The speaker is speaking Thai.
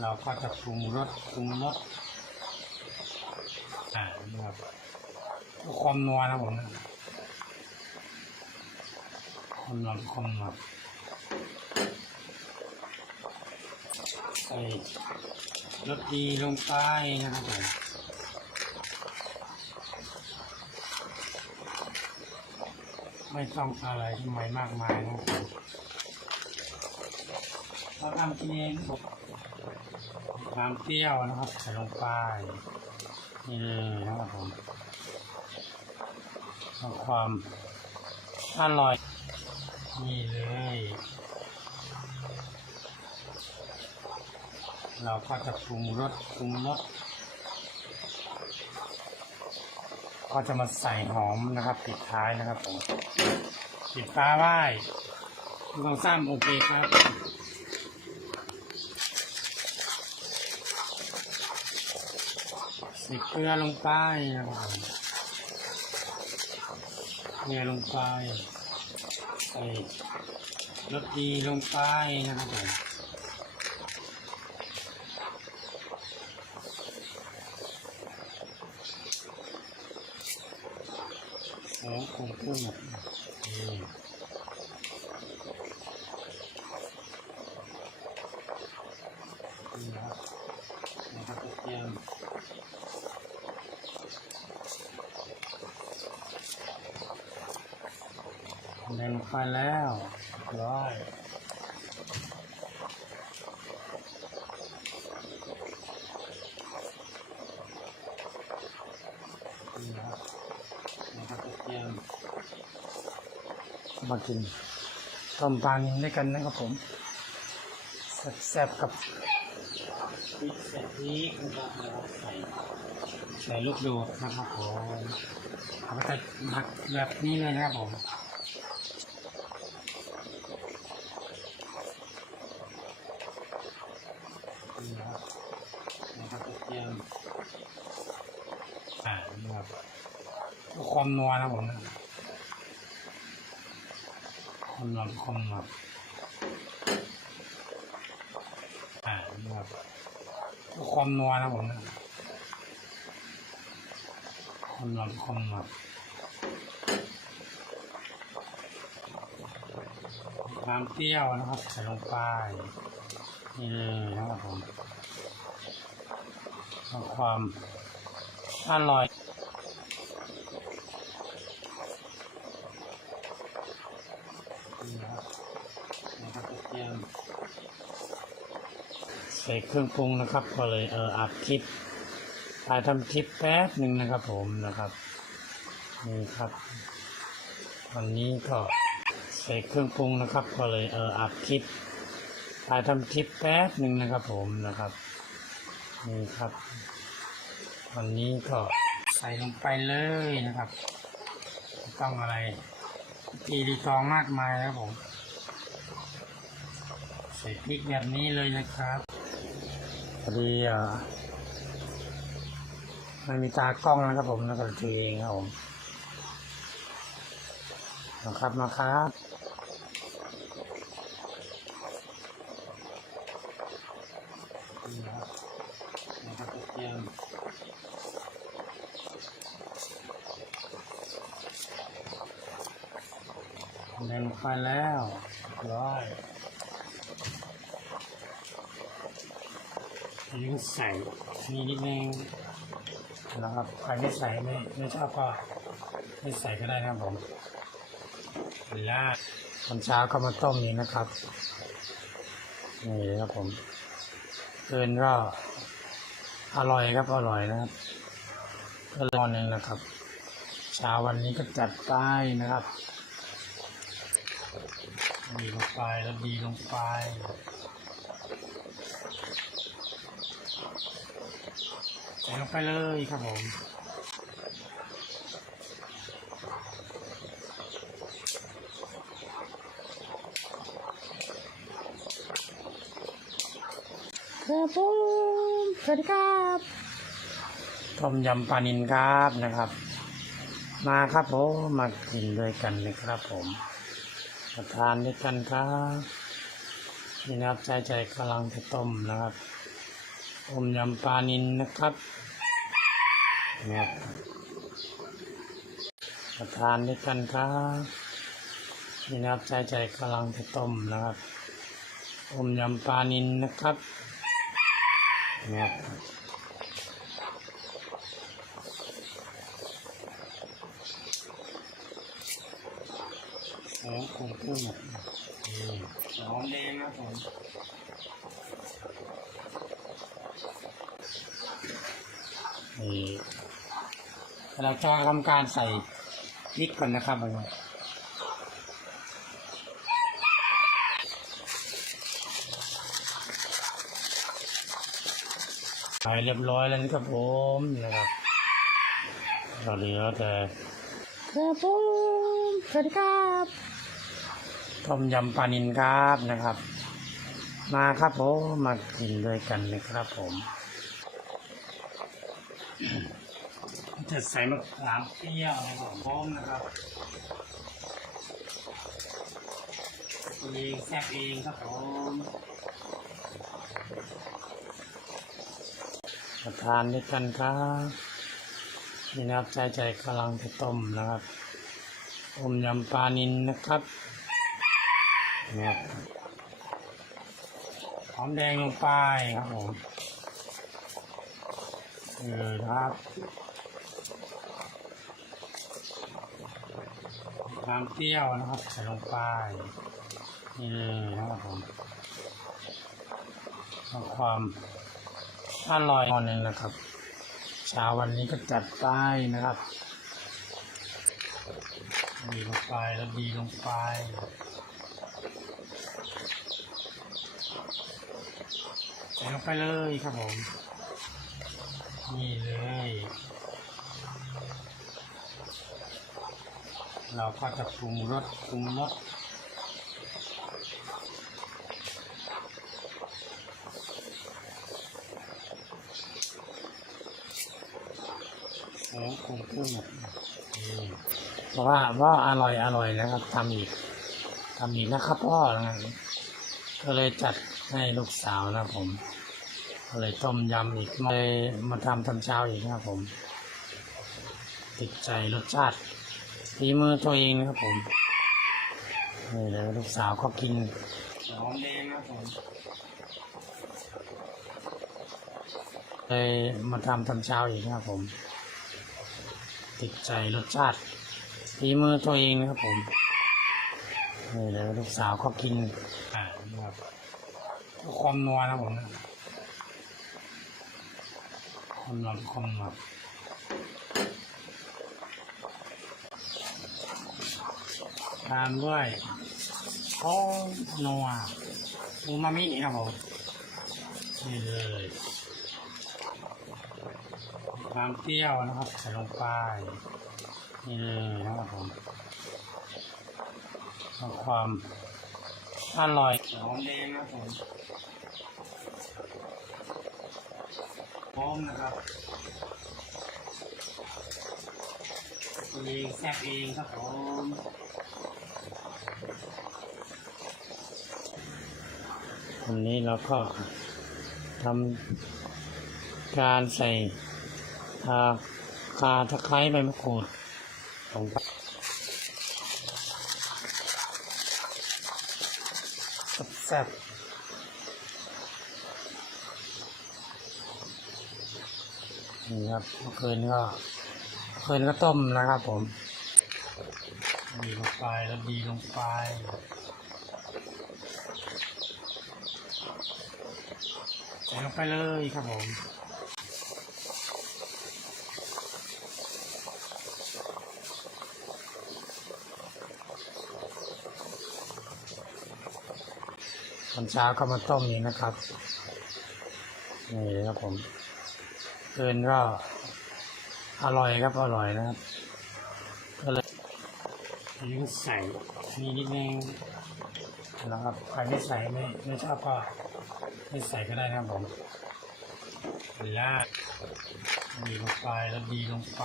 เราก็จะปรุงรสปรุงรสอ่าครับความนัวนะผมนะความนัวความนัวใส่รสดีลงไปนะครับผมไม่ต้องอะไรที่ไม่มากมายนะครับเราทำกินเองครับ น้ำเปรี้ยวนะครับใส่ลงไปนี่เลยนะครับผมเพื่อความอร่อย นี่เลย เราก็จะปรุงรสปรุงรสก็จะมาใส่หอมนะครับปิดท้ายนะครับผมปิดฟ้าไว้ลองซ้ำโอเคครับ ใส่เกลือลงไปเกลือลงไป ใส่รสดีลงไปนะครับผมโอ้คงกุ้งนี่นี่นะครับนะครับกระเทียม เดิน ไปแล้วร้อยนี่ครับนะครับเทียมมากินต้มปลานิลด้วยกันนะครับผมแซ่บๆกับพริกใส่พริกนะครับแล้วใส่ใส่ลูกโดดนะครับผมเอาไปใส่ผักแบบนี้เลยนะครับผม นี่นะครับ มอ่านี่ครับความนัวนะผมนะความนัวความนัวอ่านี่ครับความนัวนะผมนะความนัวความนัวน้ำเปรี้ยวนะครับใส่ลงไปนี่เลยนะครับผม ความอร่อย นี่นะครับนะครับกระเทียมใส่เครื่องปรุงนะครับ ก็เลยเอออัดคลิปถ่ายทำคลิปแป๊บหนึ่งนะครับผมนะครับ นี่ครับ วันนี้ก็ใส่เครื่องปรุงนะครับ ก็เลยเอออัดคลิปถ่ายทำคลิปแป๊บหนึ่งนะครับผมนะครับ นี่ครับ วันนี้ก็ใส่ลงไปเลยนะครับ ต้องอะไรตีดีตองมากมายครับผม ใส่พริกแบบนี้เลยนะครับพอดีอะไม่มีตากล้องนะครับผมแล้วก็ทีเองครับผมนะครับนะครับ นี่นะครับนะครับกระเที ยมเดินไปแล้วร้อยอันนี้ก็ใส่นี่นิดนึงนะครับใครไม่ใส่ไม่ไม่ชอบก็ไม่ใส่ก็ได้นะครับผมแล้วตอนเช้าก็มาต้มนี่นะครับ นี่ครับผมเกินก็ อร่อยครับอร่อยนะครับก็รอนึงนะครับเช้าวันนี้ก็จัดไปนะครับดีลงไปแล้วดีลงไปใส่ลงไปเลยครับผมครับผม สวัสดีครับต้มยำปลานินครับนะครับ มาครับผมมากินด้วยกันเลยครับผมมาทานด้วยกันครับนี่นะครับใจใจกำลังจะต้มนะครับต้มยำปลานินนะครับนะครับมาทานด้วยกันครับนี่นะครับใจใจกำลังจะต้มนะครับต้มยำปลานินนะครับ นะครับโอ้คงขึ้นหมดนี่หอมแดงนะผมนี่เราจะทำการใส่พริกก่อนนะครับ ผมใส่เรียบร้อยแล้วนะครับผมนะครับเราเหลือแต่ครับผมสวัสดีครับต้มยำปลานินครับนะครับ มาครับผมมากินด้วยกันนะครับผม จะใส่มะขามเปรี้ยวนะครับพร้อมนะครับตัวเองแซ่บเองครับผมาทานด้วยกันครับนี่นะครับใจใจกำลังจะต้มนะครับต้มยำปลานินนะครับนะครับหอมแดงลงไปครับผมเออครับน้ำเปรี้ยวนะครับใส่ลงไปนี่เลยนะครับผมความ อร่อยอนหนึ่งนะครับเช้าวันนี้ก็จัดไปนะครับดีลงไปแล้วดีลงไปใส่ลงไปเลยครับผม นี่เลย เราก็จะปรุงรสปรุงรสโอ้ปรุงเครื่องหมดนี่เพราะว่าว่าอร่อยอร่อยนะครับทำอีกทำอีกนะครับพ่อนะก็เลยจัดให้ลูกสาวนะผมก็เลยต้มยำอีกเลยมาทำตอนเช้าอีกนะครับผม ติดใจรสชาติฝีมือตัวเองนะครับผมนี่เลยลูกสาวก็กินหอมแดงนะครับผมเลยมาทำตอนเช้าอีกนะครับผม ติดใจรสชาติฝีมือตัวเองนะครับผมนี่เลยลูกสาวก็กินอ่าครับความนัวนะผมความนัวความนัวตามด้วยโอ้นัวอูมามิครับผมนี่เลย ความเปรี้ยวนะครับใส่ลงไปนี่เลยนะครับผมเพื่อความอร่อยหอมแดงนะครับผมพร้อมนะครับตัวเองแซ่บเองครับผมวันนี้เราก็ทำการใส่ อ่าคาตะไคร้ใบมะกรูดลงไปแซ่บนี่ครับเมื่อคืนก็เมื่อคืนก็ต้มนะครับผมดีลงไปแล้วดีลงไปใส่ลงไปเลยครับผม ตอนเช้าก็มาต้มนี้นะครับ นี่ครับผมเกินก็อร่อยครับอร่อยนะครับก็เลยอันนี้ก็ใส่นี่นิดนึงนะครับใครไม่ใส่ไม่ไม่ชอบก็ไม่ใส่ก็ได้นะครับผมลาดดีลงไปแล้วดีลงไป